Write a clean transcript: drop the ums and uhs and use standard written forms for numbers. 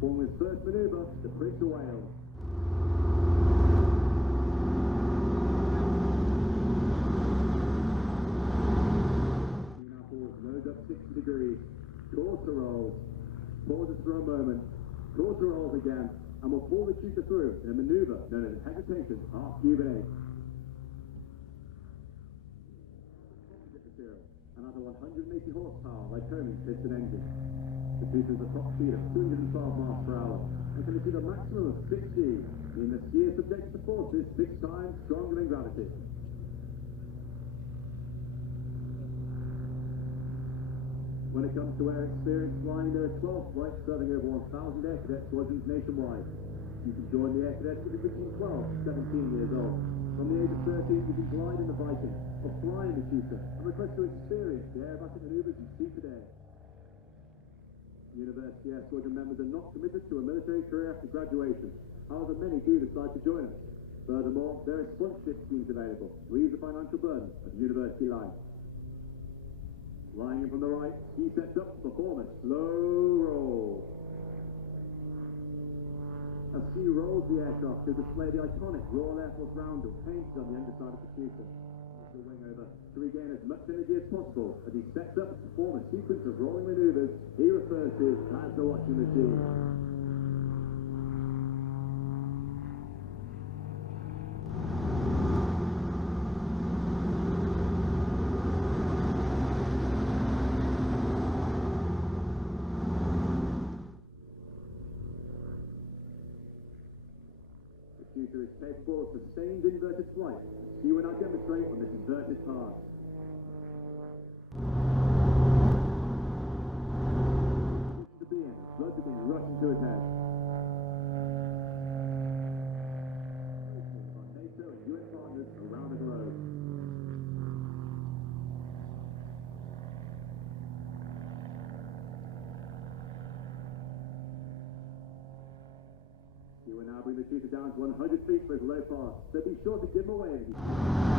performing his first manoeuvre, the Prince of Wales. Now forward, nose up 60 degrees, quarter rolls, pauses for a moment, quarter rolls again, and will pull the shooter through in a manoeuvre known as hesitation half cubit 8. And has a 180 horsepower Lycoming piston engine. The shooter has a top speed of 212 miles per hour and can achieve a maximum of 60, meaning the ski is subjected to forces 6 times stronger than gravity. When it comes to air experience flying, there are 12 flights serving over 1,000 air cadet squadrons nationwide. You can join the air cadets if you're between 12 and 17 years old. From the age of 13, you can glide in the Viking or fly in the shooter and request to experience the aerobatic manoeuvres you see today. University Air Squadron members are not committed to a military career after graduation. However, many do decide to join us. Furthermore, there are sponsorship schemes available to ease the financial burden of university life. Flying in from the right, he sets up to perform a slow roll. As he rolls the aircraft to display the iconic Royal Air Force roundel painted on the underside of the shooter. Moves the wing over to regain as much energy as possible as he sets up to perform a sequence of rolling manoeuvres he refers to as the watching machine. The shooter is capable of sustained inverted flight. He will now demonstrate on this inverted path. To be in, blood has been rushing to his head. On NATO and US partners around the globe. He will now bring the shooter down to 100 feet for his low pass, so be sure to give him away.